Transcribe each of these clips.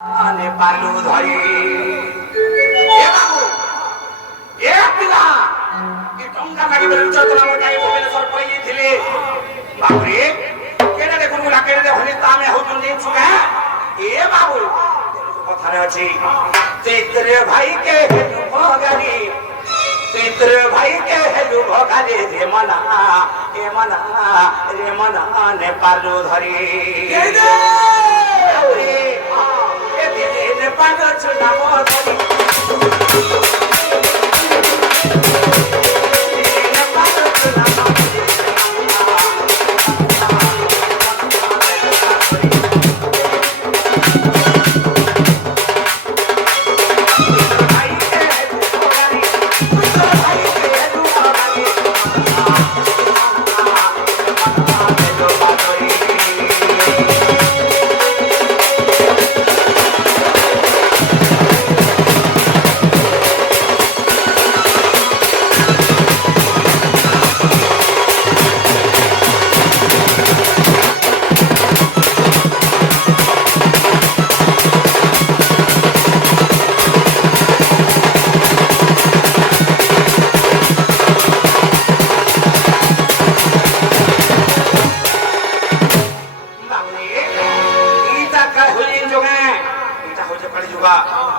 আনে পালু ধরে এ বাবু এ পিলা কি টঙ্কা লাগি বলে চতলা মটাই বলে সর পড়িয়েছিলে বাবু রে কেনে দেখুন মুলা কেনে দেখুন তামে হতুন দিন ছুকা এ বাবু কথারে আছে চৈত্র ভাইকে হেলু ভগানি চৈত্র ভাইকে হেলু ভগানি রে মনা রে মনা নে পালু ধরে পাগল চুনা মধুরি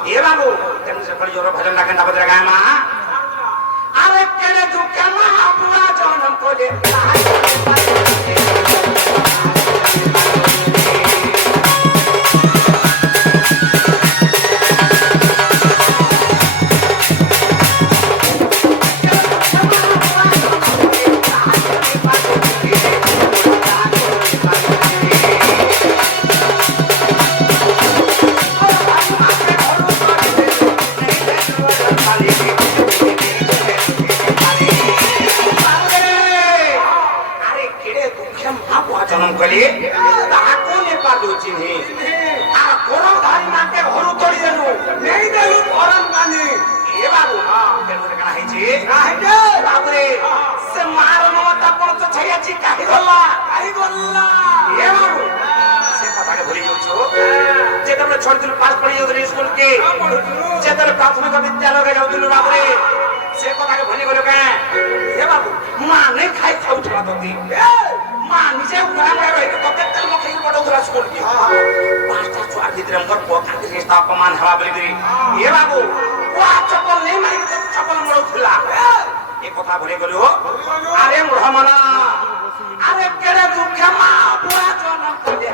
ये बाबू तेरे से पड़ी जोर भजन लगे ना बदल गया माँ अरे केले तू क्या माँ अपना जन्म को दे जन्म कली ताको ने पालो चिन्हे आ कोनो धारी नाके हरु तोड़ी देनु नहीं देलु परम गानी ए बाबू केनु रे कना हेची बाबू रे से मारनो तपन तो छया ची काहे गल्ला ए बाबू से कथा के भूली जाउछो जे तमने छोड़ दिलु पास पड़ी जाउ स्कूल के जे तमने प्राथमिक विद्यालय के जाउ दिलु बाबू रे से कथा के भूली गलो के ए बाबू मां नहीं खाई खाउ उठा दती मां निजे उठा रहे तो कते तेल मखई पड़ो उधर स्कूल की पांचटा चुआ भीतर हमर पोखा के रिश्ता अपमान हवा बोली करी ए बाबू वो चप्पल नहीं मारी तो चप्पल मोड़ उठला ए कथा भरे गलो अरे ब्राह्मणा अरे केरे दुख मा पूरा जन्म को दे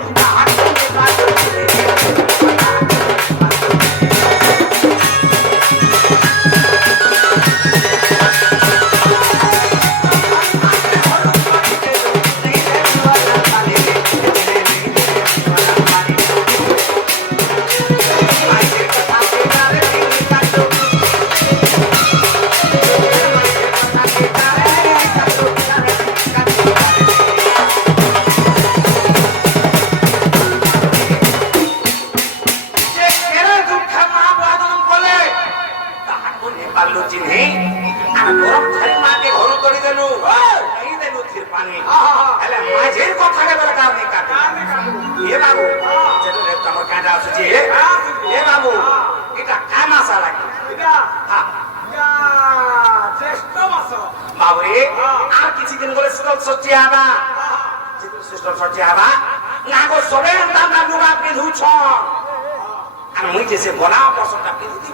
जैसे बना पसंद पिंधि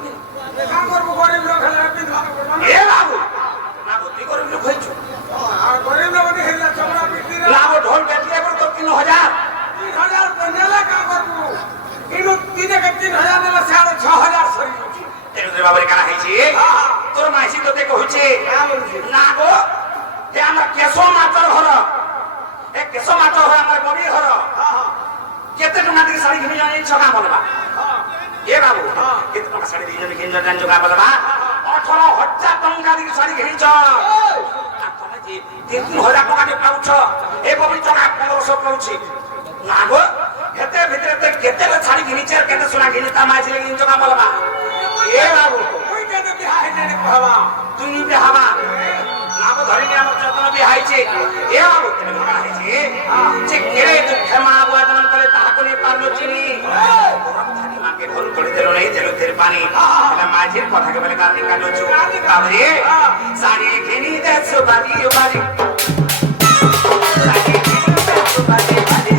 का करबो गरीब लोग हला पिंधवा ए बाबू ना बुद्धि गरीब लोग होइछु आ गरीब लोग ने हेला चमड़ा पिंधि ना वो ढोल बेटिए पर तो 3000 बनेला का करबो इनो 3000 नेला 6000 सरी तेरे रे बाबा काना हेछि तोर माइसी तो देखो होइछे ना गो ते हमरा केसो मातर घर ए केसो मातर घर हमर बबी घर केते टका दी साड़ी घिनि जानि छका बनबा ए बाबू कितना का साड़ी दिजन किन जन जोगा बलबा 18000 टका दी साड़ी घिनि छ तमे जे 3000 टका दे पाउछ ए बबी टका 1500 पाउछि ना गो केते भितरे ते केते साड़ी घिनि छ केते सोना घिनि ता माइसी ले जोगा बलबा ए बाबू कोई केते बिहा हे ने कहबा तुनी बिहाबा ना को धरि ने हमर जतन बिहाई छे ए बाबू केते बिहा हे छे जे केरे तो क्षमा बुआ जनम करे ताको ने पारलो चिनी চোখের পানি মাঝের কথাকে বলে গালি কাটছো তাহলে সারি ঘেনি দেছো বাড়ি বাড়ি সারি ঘেনি দেছো বাড়ি বাড়ি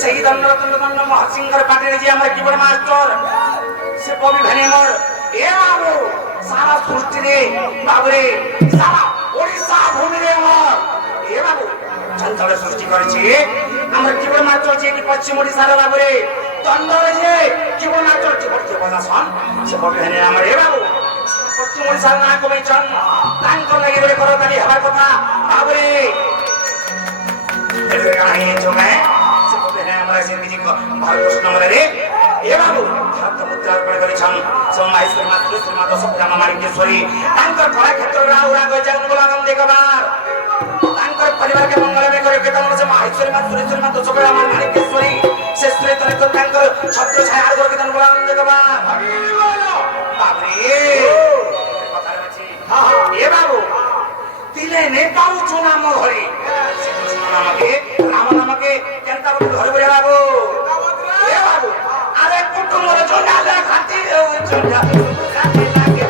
সেই দণ্ড দণ্ড মহাসিংহর পাটের যে আমার জীবন মাস্টার সে কবি ভেনে মোর এ বাবু সারা সৃষ্টিরে বাবুরে সারা ওড়িশা ভূমিরে মোর এ বাবু চঞ্চল সৃষ্টি করেছে আমার জীবন মাস্টার যে পশ্চিম ওড়িশার বাবুরে দণ্ড যে জীবন মাস্টার জীবন যে প্রশাসন সে কবি ভেনে আমার এ বাবু পশ্চিম ওড়িশার না কমেছেন তাঙ্কর লাগি বলে করতালি হবার কথা বাবুরে এর কাহিনী জমে আমরা সেদিকে ভালো প্রশ্ন বলে এ বাবু সত্য মুদ্রার করে করেছেন সোমাইশ্বর মাতৃ শ্রীমা দশগ্রামা মালিকেশ্বরী তাঙ্কর কলা ক্ষেত্র রাউরা গজান গোলাম দেখবার তাঙ্কর পরিবারকে মঙ্গলময় করে কেতন সে মাহেশ্বরী মাতৃ শ্রীমা দশগ্রামা মালিকেশ্বরী সে স্ত্রী তরিত তাঙ্কর ছত্র ছায়া আর কেতন গোলাম দেখবার বাবরে কথা আছে এ বাবু দিলে নে পাউ চুনা মো ঘরে আমাকে রাম নামকে কেনতা ঘরে বলে বাবু এ বাবু আরে কুটুম্বর জোনালে খাতি ওই জোনা খাতি লাগে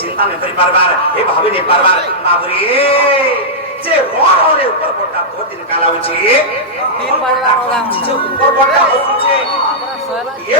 চিন্তা নেই পারবার এ ভাবে নেই পারবার বাবুরে যে ররে উপর পড়তা তো দিন কালা উঠে উপর পড়তা হচ্ছে এ